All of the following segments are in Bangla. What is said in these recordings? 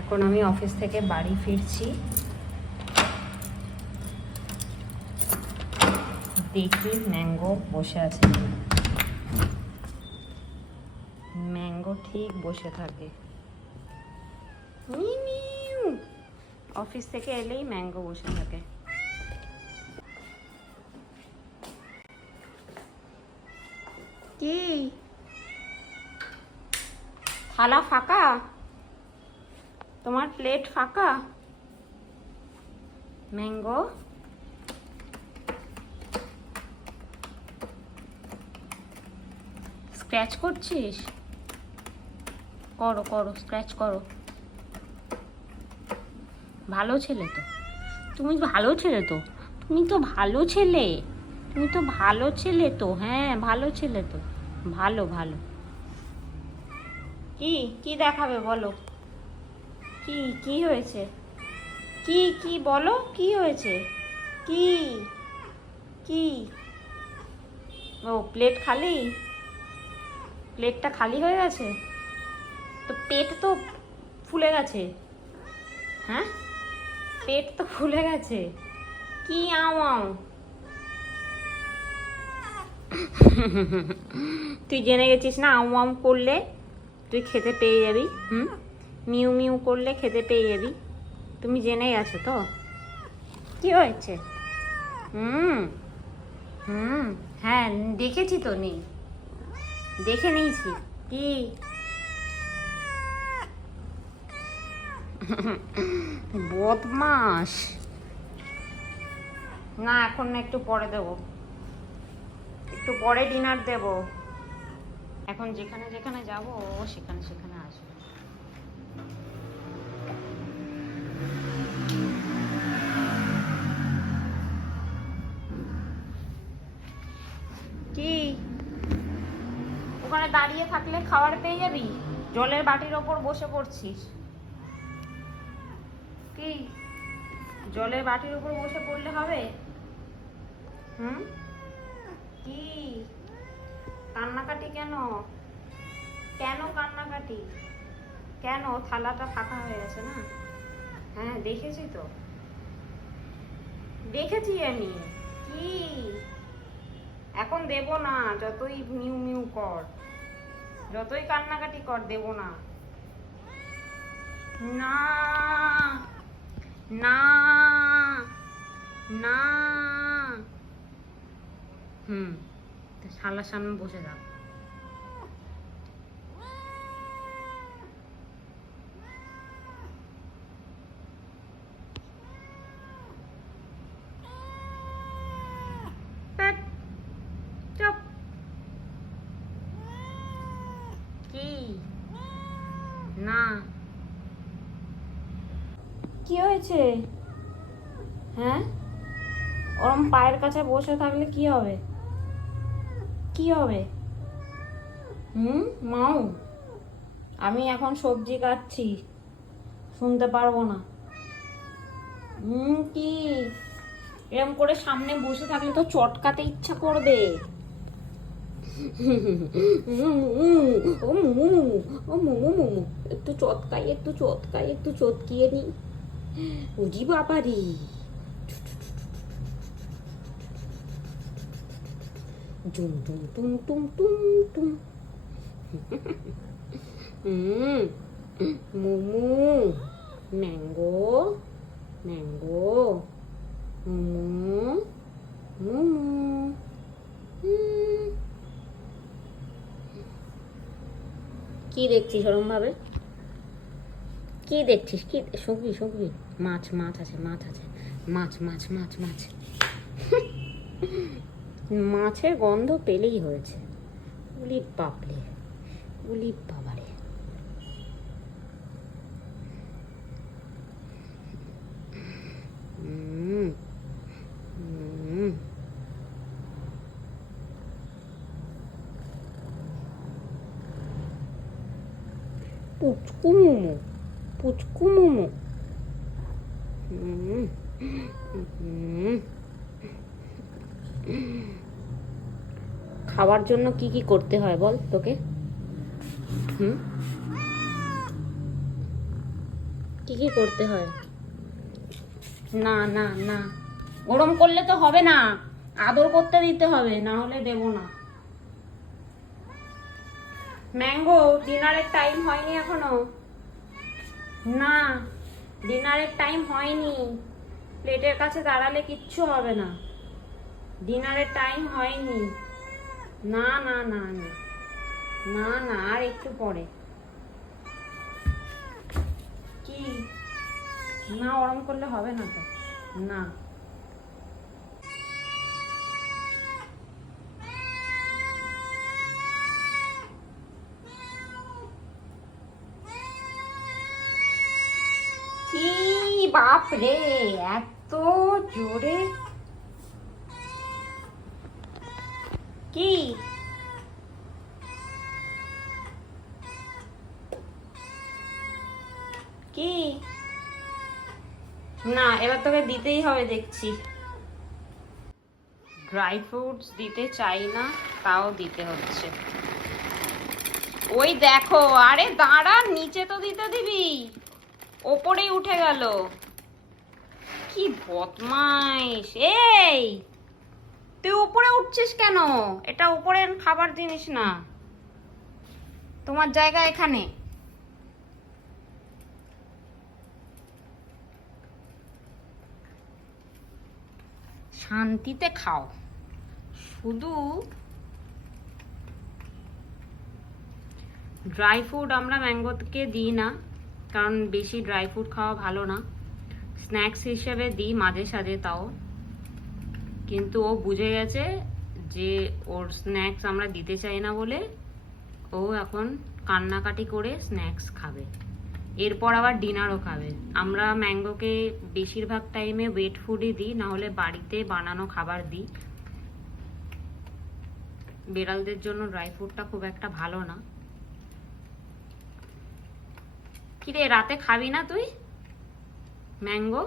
এখন আমি অফিস থেকে বাড়ি ফিরছি। দেখি ম্যাঙ্গো বসে আছে ম্যাঙ্গো ঠিক বসে থাকে। অফিস থেকে এলেই ম্যাঙ্গো বসে থাকে। কি? ফাঁকা? তোমার প্লেট ফাঁকা? ম্যাঙ্গো স্ক্র্যাচ করছিস? করো করো স্ক্র্যাচ করো। ভালো ছেলে তো। তুমি ভালো ছেলে তো। তুমি তো ভালো ছেলে। তুমি তো ভালো ছেলে তো। হ্যাঁ ভালো ছেলে তো। ভালো ভালো। কি কি দেখাবে বলো? কি কি হয়েছে? কি কি বলো, কি হয়েছে? কি কি? ও প্লেট খালি? প্লেটটা খালি হয়ে গেছে? তো পেট তো ফুলে গেছে। হ্যাঁ? পেট তো ফুলে গেছে। কি আও আও তুই জেনে গেছিস না, আম আম করলে তুই খেতে পেয়ে যাবি, হুম? মিউ মিউ করলে খেতে পেয়ে যাবি। তুমি জেনেই আছো তো? কি হয়েছে? হুম হুম হ্যাঁ দেখেছি তো নেই দেখে নিয়েছি। কি? বদমাস না, এখন একটু পরে দেবো। একটু পরে ডিনার দেব। এখন যেখানে যেখানে যাব, সেখানে সেখানে আসবে। কি? ওখানে দাঁড়িয়ে থাকলে খাবার পেয়ে যাবি? জলের বাটির ওপর বসে পড়ছিস। কি? জলের বাটির উপর বসে পড়লে হবে? হুম? কি? কান্নাকাটি কেন? কেন কান্নাকাটি? কেন? থালাটা ফাঁকা হয়ে গেছে না? হ্যাঁ দেখেছি তো। দেখেছি আমি। কি? এখন দেব না, যতই মিউ মিউ কর। যতই কান্নাকাটি কর, দেব না। না না না। হুম শালার সামনে বসে থাক। না। কি হয়েছে? হ্যাঁ? ওরম পায়ের কাছে বসে থাকলে কি হবে? কি হবে? হুম? মাও আমি এখন সবজি কাটছি। শুনতে পারব না। হুম, কি? এরম করে সামনে বসে থাকলে তো চটকাতে ইচ্ছা করবে। ও মুমু ও মুমু মুমু একটু চটকাই একটু চটকাই একটু চটকিয়ে নি উজি বাবারি জুম টুম টুম টুম টুম টুম হুম মোমো ম্যাঙ্গো ম্যাঙ্গো মোমো মোমো হুম কি দেখছিস ওরম ভাবে কি দেখছিস? কি সবজি সবজি। মাছ মাছ আছে মাছ আছে। মাছ মাছ মাছ মাছ। মাছের গন্ধ পেলেই হয়েছে। উলি পাপলে উলি বাবারে হুম হুম পুচকু মোমো পুচকু মোমো খাওয়ার জন্য কি কি করতে হয় বল তোকে? হুম? কি কি করতে হয়? না না না। ওরম করলে তো হবে না। আদর করতে দিতে হবে, না হলে দেব না। ম্যাঙ্গো ডিনারের টাইম হয়নি এখনও। না ডিনারের টাইম হয়নি। প্লেটের কাছে দাঁড়ালে কিচ্ছু হবে না। ডিনারের টাইম হয়নি। না না না না। না না, আর একটু পরে। কি? না, ওরম করলে হবে না তো? না কি বাপ রে এত জোরে। কি? কি? না, এবার তোকে দিতেই হবে, দেখছি। ড্রাই ফ্রুটস দিতে চাই না, তাও দিতে হচ্ছে। ওই দেখো, আরে দাঁড়া, নিচে তো দিতে দিবি। ওপরেই উঠে গেল। কি বদমাইশ? এই, তুই উপরে উঠছিস কেন? এটা উপরের খাবার জিনিস না। তোমার জায়গা এখানে। শান্তিতে খাও। শুধু ড্রাই ফ্রুট আমরা ম্যাঙ্গোকে দিই না, কারণ বেশি ড্রাই ফ্রুট খাওয়া ভালো না। স্ন্যাক্স হিসেবে দিই মাঝে সাঝে তাও। কিন্তু ও বুঝে গেছে যে ওর স্ন্যাক্স আমরা দিতে চাই না বলে ও এখন কান্নাকাটি করে স্ন্যাক্স খাবে। এরপর আবার ডিনারও খাবে। আমরা ম্যাঙ্গোকে বেশিরভাগ টাইমে ওয়েট ফুডই দিই নাহলে বাড়িতে বানানো খাবার দিই। বেড়ালদের জন্য ড্রাই ফ্রুটটা খুব একটা ভালো না। কিরে, রাতে খাবি না তুই? ম্যাঙ্গো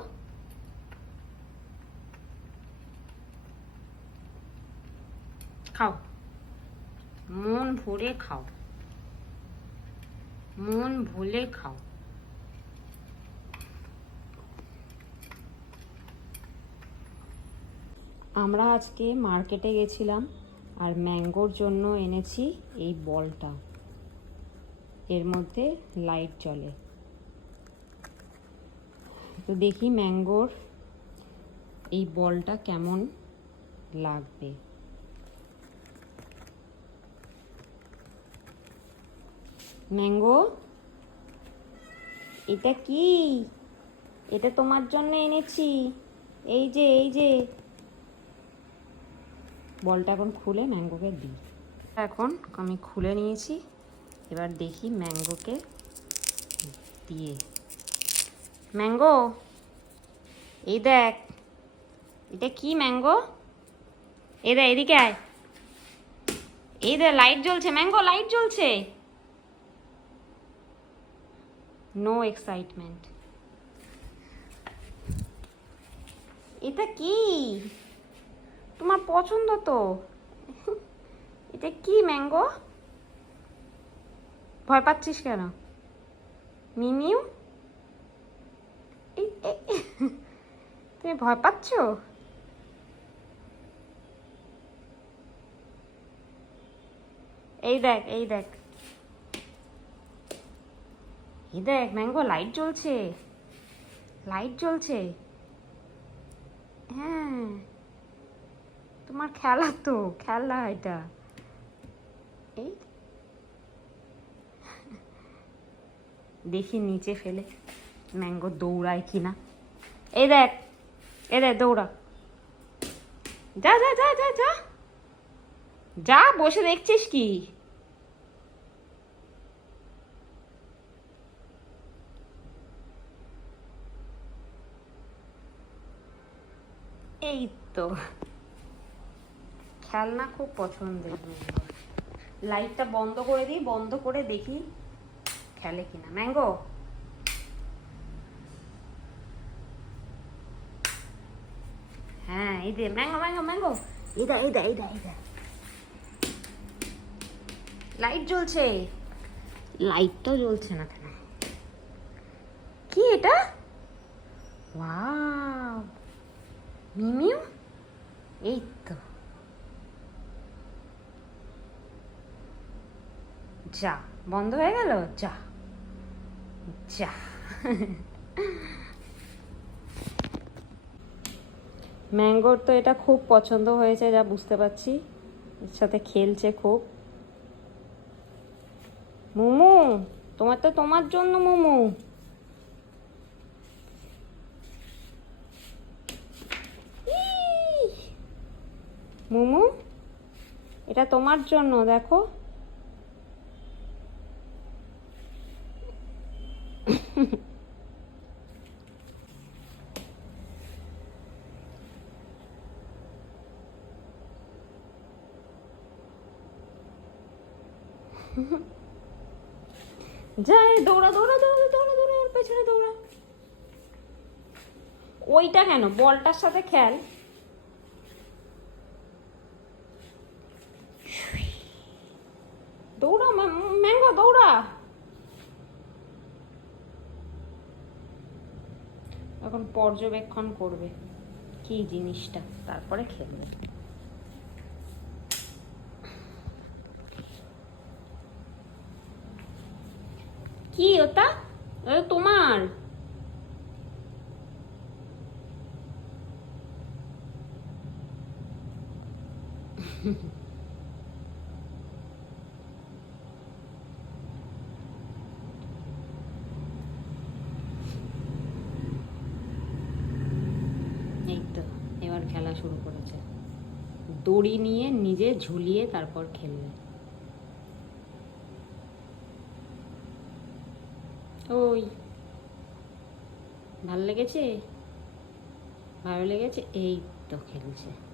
খাও। মন ভরে খাও। মন ভুলে খাও। আমরা আজকে মার্কেটে গেছিলাম আর ম্যাঙ্গোর জন্য এনেছি এই বলটা। এর মধ্যে লাইট জ্বলে। তো দেখি ম্যাঙ্গোর এই বলটা কেমন লাগবে। ম্যাঙ্গো, এটা কি? এটা তোমার জন্য এনেছি। এই যে এই যে। বলটা এখন খুলে ম্যাঙ্গোকে দিই। এখন আমি খুলে নিয়েছি। এবার দেখি ম্যাঙ্গোকে দিয়ে। ম্যাঙ্গো এই দেখ। এটা কি ম্যাঙ্গো এই দেখ, এদিকে আয়। এই দেখ লাইট জ্বলছে। ম্যাঙ্গো লাইট জ্বলছে। নো এক্সাইটমেন্ট এটা কি? তোমার পছন্দ তো। এটা কি ম্যাঙ্গো ভয় পাচ্ছিস কেন? মিমিউ তুমি ভয় পাচ্ছ? এই দেখ এই দেখ। এই দেখ, ম্যাঙ্গো, লাইট জ্বলছে। লাইট জ্বলছে। হ্যাঁ। তোমার খেলা তো, খেলা এটা। এই। দেখি নিচে ফেলে। ম্যাঙ্গো দৌড়ায় কিনা এই দেখ এই দেখ দৌড়া যা যা যা যা যা যা বসে দেখছিস কি এই তো খেলনা খুব পছন্দের লাইটটা বন্ধ করে দিই, বন্ধ করে দেখি খেলে কিনা। ম্যাঙ্গো হ্যাঁ এই দে ম্যাঙ্গো ম্যাঙ্গো ম্যাঙ্গো এইদা এইদা এইদা এইদা লাইট জ্বলছে লাইটটাও জ্বলছে না কেন কি এটা ওয়াও মিমিউ এই তো যা বন্ধ হয়ে গেল যা যা ম্যাঙ্গোর তো এটা খুব পছন্দ হয়েছে, যা বুঝতে পারছি। এর সাথে খেলছে খুব। মোমো, তোমার তো তোমার জন্য, মোমো। মোমো, এটা তোমার জন্য, দেখো। যাই, দৌড়া দৌড়া দৌড়া দৌড়া দৌড়া, ওর পেছনে দৌড়া। ওইটা কেন? বলটার সাথে খেল। দৌড়া ম্যা- ম্যাঙ্গো, দৌড়া। এখন পর্যবেক্ষণ করবে কি জিনিসটা, তারপরে খেলবে। কি ওটা? তোমার। এই তো, এবার খেলা শুরু করেছে। দড়ি নিয়ে নিজে ঝুলিয়ে তারপর খেলবে। ওই। ভালো লেগেছে? ভালো লেগেছে? এই তো খেলছে।